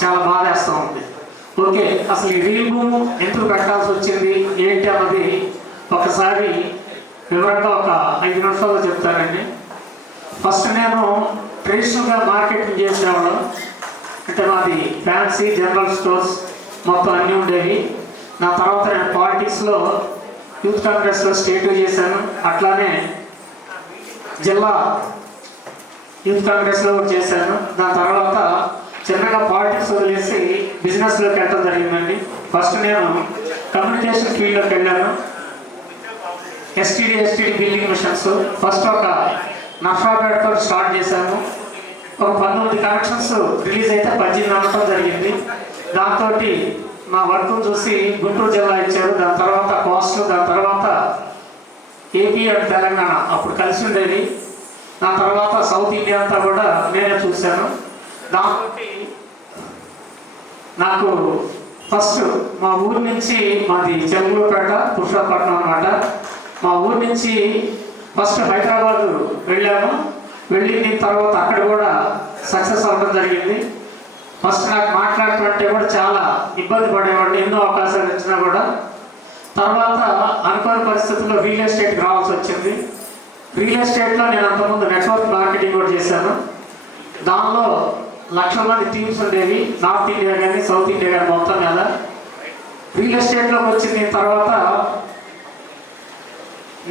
చాలా బాధేస్తూ ఉంది. ఓకే, అసలు ఈ రీల్ భూమ్ ఎందుకు పెట్టాల్సి వచ్చింది ఏంటి అన్నది ఒకసారి వివరంగా ఒక 5 నిమిషాల్లో చెప్తానండి. ఫస్ట్ నేను ట్రెడిషనల్గా మార్కెటింగ్ చేసేవాళ్ళం. అంటే మాది ఫ్యాన్సీ జనరల్ స్టోర్స్ మొత్తం అన్నీ ఉండేవి. నా తర్వాత నేను పాలిటిక్స్లో యూత్ కాంగ్రెస్లో స్టేట్ చేశాను, అట్లానే జిల్లా యూత్ కాంగ్రెస్లో కూడా చేశాను. దాని తర్వాత చిన్నగా పాలిటిక్స్ వదిలేసి బిజినెస్లోకి వెళ్ళడం జరిగిందండి. ఫస్ట్ నేను కమ్యూనికేషన్ ఫీల్డ్లోకి వెళ్ళాను. ఎస్టీడీ బిల్డింగ్ మిషన్స్ ఫస్ట్ ఒక నర్సాపేటతో స్టార్ట్ చేశాము. ఒక 19 కనెక్షన్స్ రిలీజ్ అయితే 18 అమ్మటం జరిగింది. దాంతో నా వర్క్ చూసి గుంటూరు జిల్లా ఇచ్చారు. దాని తర్వాత కోస్టల్, దాని తర్వాత ఏపీ అండ్ తెలంగాణ అప్పుడు కలిసి ఉండేది. దాని తర్వాత సౌత్ ఇండియా అంతా కూడా నేనే చూశాను. దాంతో నాకు ఫస్ట్ మా ఊరు నుంచి, మాది చెంగులూరుపేట పురుషోత్పట్నం అన్నమాట, మా ఊరు నుంచి ఫస్ట్ హైదరాబాద్ వెళ్ళాము. వెళ్ళిన తర్వాత అక్కడ కూడా సక్సెస్ అవ్వడం జరిగింది. ఫస్ట్ నాకు మాట్లాడుతుంటే కూడా చాలా ఇబ్బంది పడేవాడిని, ఎన్నో అవకాశాలు ఇచ్చినా కూడా. తర్వాత అనుకోని పరిస్థితుల్లో రియల్ ఎస్టేట్కి రావాల్సి వచ్చింది. రియల్ ఎస్టేట్లో నేను అంతకుముందు నెట్వర్క్ మార్కెటింగ్ కూడా చేశాను. దానిలో లక్షల మంది టీమ్స్ ఉండేవి, నార్త్ ఇండియా కానీ సౌత్ ఇండియా కానీ మొత్తం మీద. రియల్ ఎస్టేట్లోకి వచ్చిన తర్వాత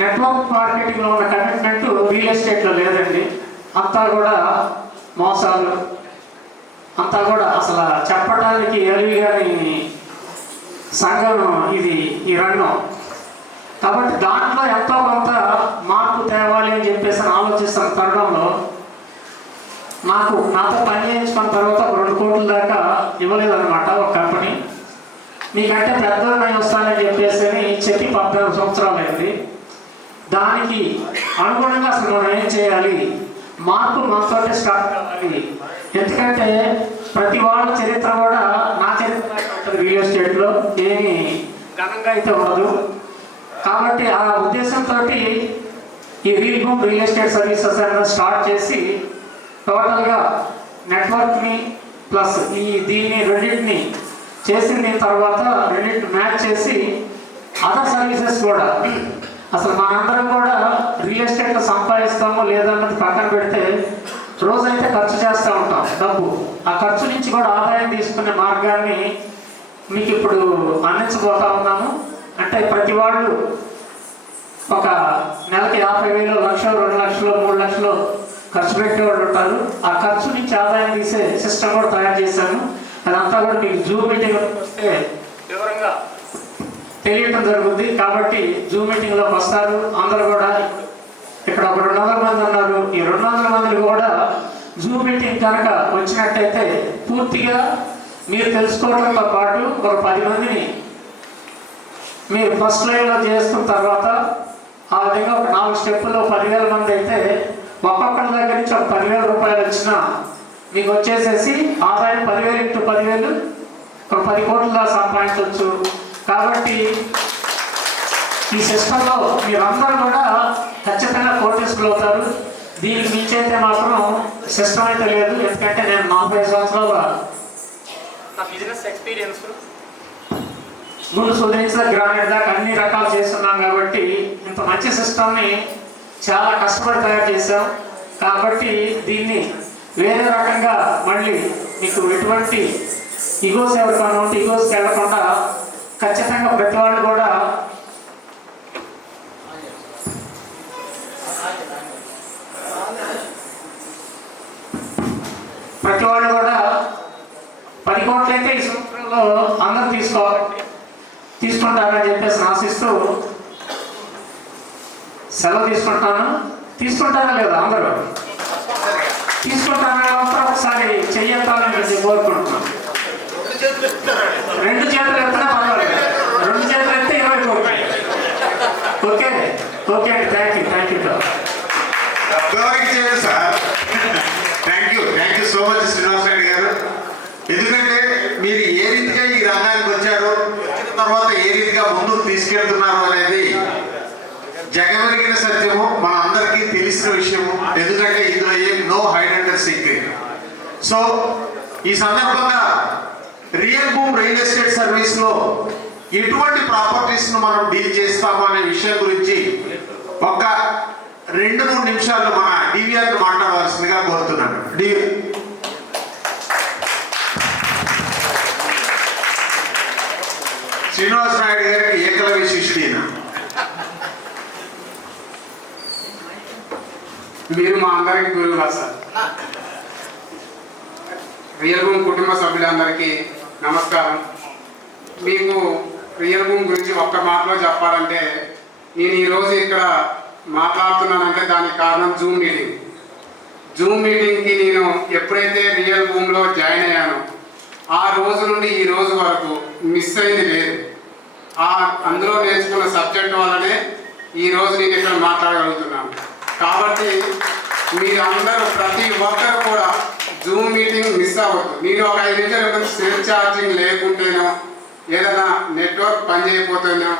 నెట్వర్క్ మార్కెటింగ్లో ఉన్న కమిట్మెంట్ రియల్ ఎస్టేట్లో లేదండి. అంతా కూడా మోసాలు, అంతా కూడా అసలు చెప్పడానికి ఎలివి కానీ సంఘం ఇది ఈ రంగం. కాబట్టి దాంట్లో ఎంతో కొంత మార్పు తేవాలి అని చెప్పేసి ఆలోచిస్తున్న తరుణంలో నాతో పని చేయించుకున్న తర్వాత 2 కోట్ల దాకా ఇవ్వలేదన్నమాట ఒక కంపెనీ. నీకంటే పెద్ద నేను వస్తానని చెప్పేసి చెప్పి 14 సంవత్సరాలు అయింది. దానికి అనుగుణంగా అసలు మనం ఏం చేయాలి, మార్పు మనతోటే స్టార్ట్ కావాలి. ఎందుకంటే ప్రతి వాళ్ళ చరిత్ర కూడా నా చరిత్ర ఉంటుంది రియల్ ఎస్టేట్లో, ఏమి ఘనంగా అయితే ఉండదు. కాబట్టి ఆ ఉద్దేశంతో ఈ reel boom real estate services అనేది స్టార్ట్ చేసి టోటల్గా నెట్వర్క్ని ప్లస్ దీన్ని రెండింటిని చేసిన తర్వాత రెండింటిని మ్యాచ్ చేసి అదర్ సర్వీసెస్ కూడా అసలు మనందరం కూడా రియల్ ఎస్టేట్లో సంపాదిస్తామో లేదన్నది పక్కన పెడితే రోజైతే ఖర్చు చేస్తూ ఉంటాం డబ్బు. ఆ ఖర్చు నుంచి కూడా ఆదాయం తీసుకునే మార్గాన్ని మీకు ఇప్పుడు అందించబోతా ఉన్నాము. అంటే ప్రతి వాళ్ళు ఒక నెలకి 50,000, 1,00,000, 2,00,000, 3,00,000 ఖర్చు పెట్టేవాళ్ళు ఉంటారు. ఆ ఖర్చు నుంచి ఆదాయం తీసే సిస్టమ్ కూడా తయారు చేశాను. అదంతా కూడా మీకు జూమ్ మీటింగ్ వస్తే వివరంగా తెలియటం జరుగుతుంది. కాబట్టి జూమ్ మీటింగ్లోకి వస్తారు అందరూ కూడా. ఇక్కడ ఒక 200 మంది ఉన్నారు. ఈ 200 మందిని కూడా జూమ్ మీటింగ్ కనుక వచ్చినట్టయితే పూర్తిగా మీరు తెలుసుకోవడంతో పాటు ఒక 10 మందిని మీరు ఫస్ట్ లైన్లో చేసుకున్న తర్వాత ఆ విధంగా ఒక 4 స్టెప్పుల్లో 10,000 మంది అయితే ఒక్కొక్కరి దగ్గర నుంచి ఒక 10,000 రూపాయలు వచ్చినా మీకు వచ్చేసేసి ఆదాయం 10,000 × 10,000 ఒక 10 కోట్ల సంపాదించవచ్చు. కాబట్టి ఈ సిస్టంలో మీరందరూ కూడా ఖచ్చితంగా కోటీశ్వరులు అవుతారు. దీనికి మించి అయితే మాత్రం సిస్టమ్ అయితే లేదు. ఎందుకంటే నేను 45 సంవత్సరాల నా బిజినెస్ ఎక్స్పీరియన్స్ ముందు సుధీర్ గ్రానైట్ దాకా అన్ని రకాలు చేస్తున్నాం. కాబట్టి ఇంత మంచి సిస్టమ్ని చాలా కష్టపడి తయారు చేశాం. కాబట్టి దీన్ని వేరే రకంగా మళ్ళీ మీకు ఎటువంటి ఈగోస్ ఎవరికైనా ఉంటే ఈగోస్కి వెళ్ళకుండా ఖచ్చితంగా ప్రతి వాళ్ళు కూడా ప్రతి వాళ్ళు కూడా 10 కోట్లయితే ఈ సంవత్సరంలో అందరూ తీసుకుంటారని చెప్పేసి ఆశిస్తూ సెలవు తీసుకుంటారా లేదా? అందరూ తీసుకుంటారా? ఒకసారి చెయ్యాలని కోరుకుంటున్నాను. 2 చేతులు ఎత్తినా పర్వాలేదు, 2 చేతులు ఎత్తే 20 కోట్లు. ఓకే ఓకే అండి, thank you thank you so much Srinivasa Reddy గారు. ఎందుకంటే మీరు ఏ రీతిగా ఈ రంగానికి వచ్చారో, వచ్చిన తర్వాత ఏ రీతిగా ముందుకు తీసుకెళ్తున్నారు అనేది జగమెరిగిన సత్యము, మన అందరికీ తెలిసిన విషయము. ఎందుకంటే ఇందులో ఏం no hide under secret. So ఈ సందర్భంగా రియల్ భూమ్ రియల్ ఎస్టేట్ సర్వీస్లో ఎటువంటి ప్రాపర్టీస్ను మనం డీల్ చేస్తాము అనే విషయం గురించి ఒక 2-3 నిమిషాలు మన డివిఆర్ మాట్లాడవలసిందిగా కోరుతున్నాను. శ్రీనివాస నాయుడు గారికి ఏకలవ్య శిష్యుడైన మీరు మా అందరికి గురువులా సార్. రియల్ భూమ్ కుటుంబ సభ్యులందరికీ నమస్కారం. మీకు రియల్ భూమ్ గురించి ఒక్క మాటలో చెప్పాలంటే, నేను ఈరోజు ఇక్కడ మాట్లాడుతున్నానంటే దానికి కారణం జూమ్ మీటింగ్. జూమ్ మీటింగ్కి నేను ఎప్పుడైతే రియల్ భూమ్లో జాయిన్ అయ్యానో ఆ రోజు నుండి ఈ రోజు వరకు మిస్ అయింది లేదు. అందులో నేర్చుకున్న సబ్జెక్ట్ వల్లనే ఈరోజు నేను ఇక్కడ మాట్లాడగలుగుతున్నాను. కాబట్టి మీరు అందరూ ప్రతి ఒక్కరు కూడా జూమ్ మీటింగ్ మిస్ అవ్వద్దు. నేను ఒక 5 నిమిషాలు సెల్ ఛార్జింగ్ లేకుంటేనో ఏదైనా నెట్వర్క్ పనిచేయకపోతేనో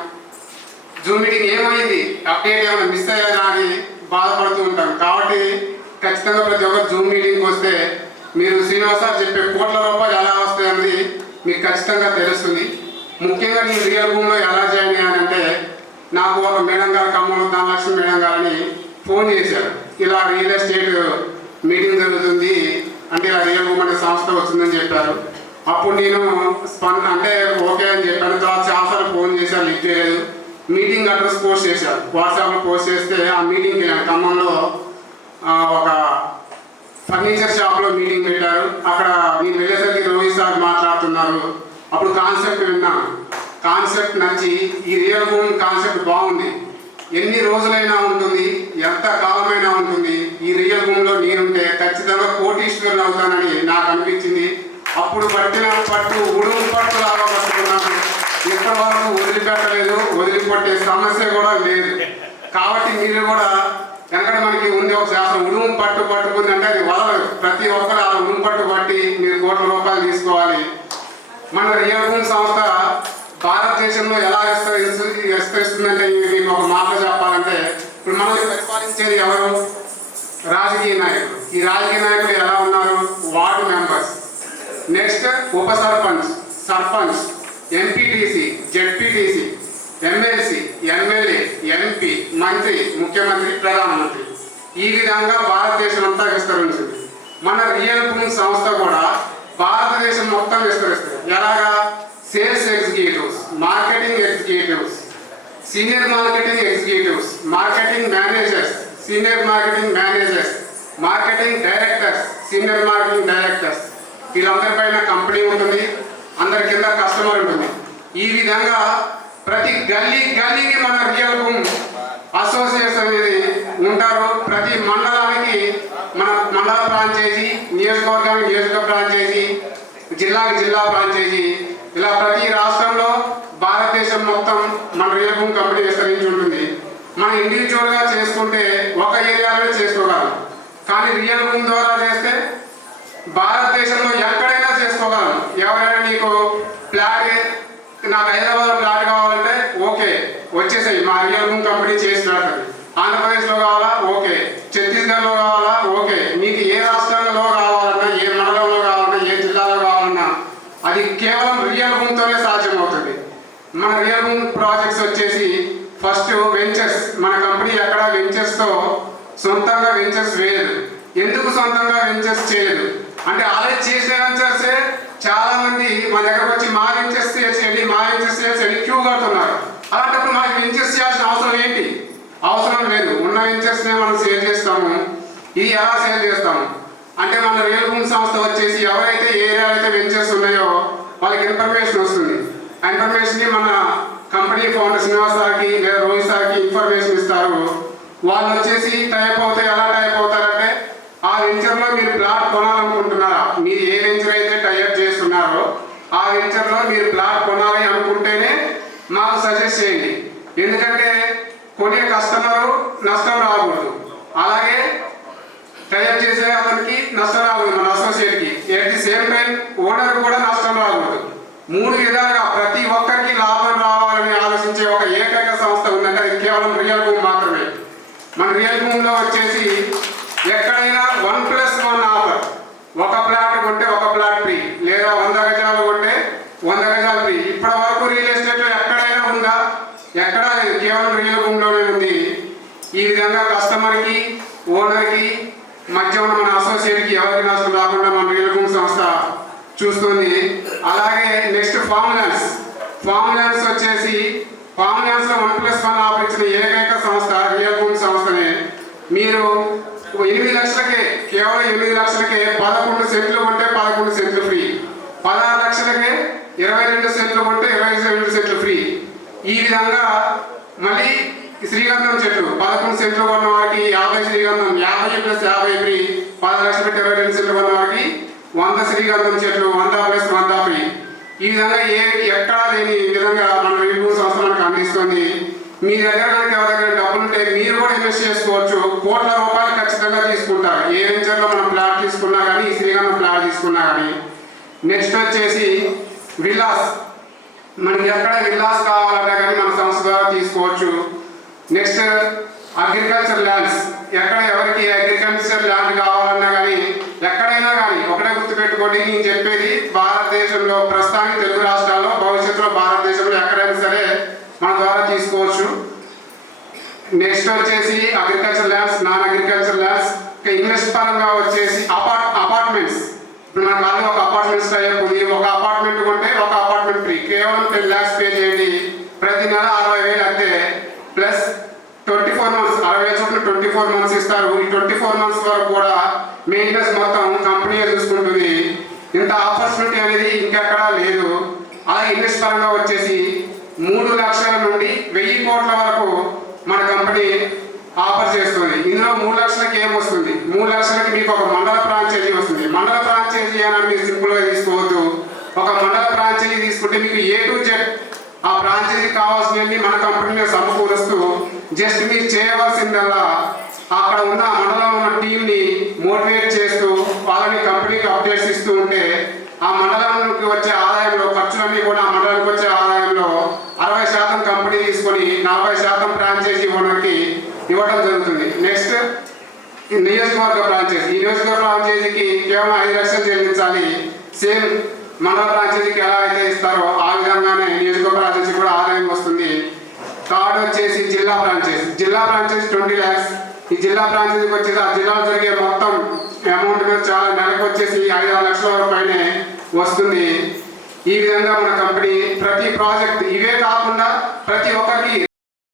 జూమ్ మీటింగ్ ఏమైంది అప్డేట్ ఏమైనా మిస్ అయ్యానా అని బాధపడుతూ ఉంటాం. కాబట్టి ఖచ్చితంగా ప్రతి ఒక్కరు జూమ్ మీటింగ్కి వస్తే మీరు శ్రీనివాస చెప్పే కోట్ల రూపాయలు ఎలా వస్తాయి అన్నది మీకు ఖచ్చితంగా తెలుస్తుంది. ముఖ్యంగా నేను రియల్ భూమ్లో ఎలా జాయిన్ అయ్యానంటే, నాకు ఒక మేడం గారు ఖమ్మంలో ధనలక్ష్మి మేడం గారని ఫోన్ చేశారు. ఇలా రియల్ ఎస్టేట్ మీటింగ్ జరుగుతుంది అంటే ఇలా రియల్ భూమ్ అనే సంస్థ వస్తుందని చెప్పారు. అప్పుడు నేను అంటే ఓకే అని చెప్పాను. తర్వాత చాలాసార్లు ఫోన్ చేశారు, లిఫ్ట్ చేయలేదు. మీటింగ్ అడ్రస్ పోస్ట్ చేశారు, వాట్సాప్లో పోస్ట్ చేస్తే ఆ మీటింగ్కి వెళ్ళాను. ఖమ్మంలో ఒక ఫర్నిచర్ షాప్లో మీటింగ్ పెట్టారు. అక్కడ నేను వెళ్ళేసరికి రోహిత్ సార్ మాట్లాడుతున్నారు. అప్పుడు కాన్సెప్ట్ విన్నాను. కాన్సెప్ట్ నచ్చి ఈ రియల్ భూమ్ కాన్సెప్ట్ బాగుంది, ఎన్ని రోజులైనా ఉంటుంది, ఎంత కాలమైనా ఉంటుంది, ఈ రియల్ భూమిలో నేనుంటే ఖచ్చితంగా కోటీశ్వరుని అవుతానని నాకు అనిపించింది. అప్పుడు పట్టిన పట్టు ఉడుము పట్టు లాగా పట్టుకున్నాను. ఇప్పటి వరకు వదిలిపెట్టలేదు, వదిలిపెట్టే సమస్య కూడా లేదు. కాబట్టి మీరు కూడా ఎందుకంటే మనకి ఉంది ఒక శాస్త్రం, ఉడుము పట్టు పట్టుకుంది అంటే అది వదలదు. ప్రతి ఒక్కరు ఆ ఉడుము పట్టు పట్టి మీరు కోట్ల రూపాయలు తీసుకోవాలి. మన రియల్ భూమ్ సంస్థ భారతదేశంలో ఎలా విస్తరిస్తుందంటే మీకు ఒక మాటలో చెప్పాలంటే, ఇప్పుడు మనం పరిపాలించేది ఎవరు? రాజకీయ నాయకులు. ఈ రాజకీయ నాయకులు ఎలా ఉన్నారు? వార్డు మెంబర్స్, నెక్స్ట్ ఉప sarpanch, sarpanch, MPTC, ZPTC, MLC, MLA, MP, మంత్రి, ముఖ్యమంత్రి, ప్రధానమంత్రి. ఈ విధంగా భారతదేశం అంతా విస్తరించింది. మన రియల్ భూమ్ సంస్థ కూడా భారతదేశం మొత్తం విస్తరిస్తుంది. ఎలాగా? Sales executives, marketing executives, senior marketing executives, marketing managers, senior marketing managers, marketing directors, senior marketing directors, వీళ్ళందరిపైన కంపెనీ ఉంటుంది, అందరి కింద కస్టమర్ ఉంటుంది. ఈ విధంగా ప్రతి గల్లీకి మన రియల్ భూమ్ అసోసియేషన్ అనేది ఉంటారు. ప్రతి మండలానికి మన మండల ఫ్రాంచైజీ, నియోజకవర్గానికి నియోజకవర్గ ఫ్రాంచైజీ, జిల్లాకి జిల్లా ఫ్రాంచైజీ, ఇలా ప్రతి రాష్ట్రంలో భారతదేశం మొత్తం మన రియల్ భూమ్ కంపెనీ విస్తరించి ఉంటుంది. మనం ఇండివిజువల్గా చేసుకుంటే ఒక ఏరియాలో చేసుకోగలం, కానీ రియల్ భూమ్ ద్వారా చేస్తే భారతదేశంలో ఎక్కడైనా చేసుకోగలం. ఎవరైనా నీకు ఫ్లాట్, నాకు హైదరాబాద్లో ఫ్లాట్ కావాలంటే ఓకే వచ్చేసాయి, మా రియల్ భూమ్ కంపెనీ చేసి పెడుతుంది. ఆంధ్రప్రదేశ్లో కావాలా ఓకే, ఛత్తీస్గఢ్లో కావాలా ఓకే, మీకు ఏ రాష్ట్రంలో కావాలన్నా, ఏ మండలంలో కావాలన్నా, ఏ జిల్లాలో కావాలన్నా అది కేవలం రియల్ భూమ్తోనే సాధ్యమవుతుంది. మన రియల్ భూమ్ ప్రాజెక్ట్స్ వచ్చేసి ఫస్ట్ వెంచర్స్. మన కంపెనీ ఎక్కడ వెంచర్స్తో సొంతంగా వెంచర్స్ వేయదు. ఎందుకు సొంతంగా వెంచర్స్ చేయదు అంటే, ఆల్రెడీ చేసిన వెంచర్సే చాలా మంది మన దగ్గరకు వచ్చి మా వెంచర్స్ చేసేయండి, మా వెంచర్స్ చేసేయండి క్యూ కడుతున్నారు. అలాంటప్పుడు మనకి వెంచర్స్ చేయాల్సిన అవసరం ఏంటి? అవసరం లేదు. ఉన్న వెంచర్స్నే మనం సేల్ చేస్తాము. ఇది ఎలా సేల్ చేస్తాము అంటే, మన రియల్ భూమ్ సంస్థ వచ్చేసి ఎవరైతే ఏరియాలో అయితే వెంచర్స్ ఉన్నాయో వాళ్ళకి ఇన్ఫర్మేషన్ వస్తుంది. ఆ ఇన్ఫర్మేషన్ని మన కంపెనీ ఫౌండర్ శ్రీనివాస్ సార్కి లేదా రోహిత్ సార్కి ఇన్ఫర్మేషన్ ఇస్తారు. వాళ్ళు వచ్చేసి టైప్ అవుతాయి. ఎలా టైప్ అవుతారంటే, ఆ వెంచర్లో మీరు ప్లాట్ కొనాలనుకుంటున్నారా, మీరు ఏ వెంచర్ అయితే టైప్ చేస్తున్నారో ఆ వెంచర్లో మీరు ప్లాట్ కొనాలి అనుకుంటేనే మాకు సజెస్ట్ చేయండి. ఎందుకంటే కొనే కస్టమరు నష్టం రాకూడదు, అలాగే టైప్ చేసే అతనికి నష్టం రాకూడదు, మన అసోసియేట్కి. At the same time owner కూడా నష్టం రాకూడదు. 3 విధాలుగా ప్రతి ఒక్కరికి లాభం రావాలని ఆలోచించే ఒక ఏకైక సంస్థ ఉందంటే అది కేవలం రియల్ భూమ్ మాత్రమే. మన రియల్ భూమ్లో వచ్చేసి ఎక్కడైనా 1+1 ఆఫర్, ఒక ప్లాట్ కొంటే ఒక ప్లాట్ ఫ్రీ, లేదా 100 గజాలు కొంటే 100 గజాలు ఫ్రీ. ఇప్పటి వరకు రియల్ ఎస్టేట్లో ఎక్కడైనా ఉందా? ఎక్కడా లేదు, కేవలం రియల్ భూమిలోనే ఉంది. ఈ విధంగా కస్టమర్కి, ఓనర్కి మధ్య ఉన్న మన అసోసియేట్కి ఎవరికి నష్టం రాకుండా మన రియల్ భూమి సంస్థ చూస్తుంది. అలాగే నెక్స్ట్ ఫామ్ ల్యాండ్స్ వచ్చేసి ఫామ్ ల్యాండ్స్లో 1+1 ఆఫర్ ఇచ్చిన ఏకైక సంస్థ రియల్ భూమి సంస్థనే. మీరు 8 లక్షలకే, కేవలం 8 లక్షలకే 11 సెంట్లు కొంటే 11 సెంట్లు ఫ్రీ, 16 లక్షలకే 22 సెంట్లు కొంటే 22 సెంట్లు ఫ్రీ. ఈ విధంగా మళ్ళీ శ్రీగంధం చెట్లు 11 సెంట్లు కొన్న వారికి 50 శ్రీగంధం, 50+50 ఫ్రీ. 10 లక్షలు పెట్టి 22 సెంట్లు కొన్న వారికి 100 శ్రీగంధం చెట్లు, 100+100 ఫ్రీ. ఈ విధంగా ఎక్కడా లేని విధంగా మన రియల్ భూమి సంస్థ మనకు అందిస్తుంది. మీ దగ్గర కనుక ఎవరి దగ్గర డబ్బులు ఉంటే మీరు కూడా ఇన్వెస్ట్ చేసుకోవచ్చు. కోట్ల రూపాయలు ఖచ్చితంగా తీసుకుంటారు. ఏ వెంచర్లో మనం ప్లాట్ తీసుకున్నా కానీ, ఈ శ్రీగంధం ప్లాట్ తీసుకున్నా కానీ. నెక్స్ట్ వచ్చేసి విల్లాస్. మనకి ఎక్కడ విల్లాస్ కావాలన్నా కానీ మన సంస్థ ద్వారా తీసుకోవచ్చు. Next agriculture lands. ఎక్కడ ఎవరికి అగ్రికల్చర్ ల్యాండ్ కావాలన్నా కానీ, ఎక్కడైనా కానీ ఒకటే గుర్తుపెట్టుకోండి, నేను చెప్పేది భారతదేశంలో ప్రస్తుతానికి తెలుగు రాష్ట్రాల్లో, భవిష్యత్తులో భారతదేశంలో ఎక్కడైనా సరే మన ద్వారా తీసుకోవచ్చు. నెక్స్ట్ వచ్చేసి agriculture lands, non agriculture lands. Invest పరంగా వచ్చేసి అపార్ట్మెంట్స్. ఇప్పుడు మనకు ఆల్రెడీ ఒక అపార్ట్మెంట్స్ టైప్ ఉంది. ఒక అపార్ట్మెంట్ కొంటే ఒక అపార్ట్మెంట్ ఫ్రీ. కేవలం 10 lakhs పే చేయండి. ప్రతి నెల 60,000 అంతే. ప్లస్ 24 months, 60,000 చొప్పున 24 months ఇస్తారు. ఈ 24 months వరకు కూడా మెయింటెనెన్స్ మొత్తం కంపెనీ చూసుకుంటుంది. ఇంత ఆపర్చునిటీ అనేది ఇంకెక్కడా లేదు. అలాగే ఇన్వెస్ట్ పరంగా వచ్చేసి 3 లక్షల నుండి 1000 కోట్ల వరకు మన కంపెనీ ఆఫర్ చేస్తుంది. ఇందులో 3 లక్షలకి ఏమొస్తుంది? 3 లక్షలకి మీకు ఒక మండల ఫ్రాంచైజీ వస్తుంది. మండల ఫ్రాంచైజీ అని మీరు సింపుల్గా తీసుకోవద్దు. ఒక మండల ఫ్రాంచైజీ తీసుకుంటే మీకు A to Z ఆ ఫ్రాంచైజీ కావాల్సినవి మన కంపెనీలో సమకూరుస్తూ, జస్ట్ మీరు చేయవలసిందల్లా అక్కడ ఉన్న మండలంలో ఉన్న టీంని మోటివేట్ చేస్తూ వాళ్ళని కంపెనీకి అప్డేట్స్ ఇస్తూ ఉంటే ఆ మండలానికి వచ్చే ఆదాయంలో, ఖర్చులన్నీ కూడా ఆ మండలానికి వచ్చే ఆదాయంలో 60% కంపెనీ తీసుకొని 40% ఫ్రాంచైజీ ఓనర్కి ఇవ్వడం జరుగుతుంది. నెక్స్ట్ నియోజకవర్గ ఫ్రాంచైజీ. ఈ నియోజకవర్గ ఫ్రాంచైజీకి కేవలం 5 లక్షలు చెల్లించాలి. సేమ్ మండల ఫ్రాంచైజీకి ఎలా అయితే ఇస్తారో ఆ విధంగానే నియోజకవర్గ ఫ్రాంచైజీ కూడా ఆదాయం వస్తుంది. థర్డ్ వచ్చేసి జిల్లా ఫ్రాంచైజీ 20 lakhs. ఈ జిల్లా ఫ్రాంచైజీకి వచ్చేసి ఆ జిల్లాలో జరిగే మొత్తం అమౌంట్ మీద చాలా నెలకు వచ్చేసి 5-6 లక్షల వరకు పైనే వస్తుంది. ఈ విధంగా మన కంపెనీ ప్రతి ప్రాజెక్ట్, ఇవే కాకుండా ప్రతి ఒక్కరికి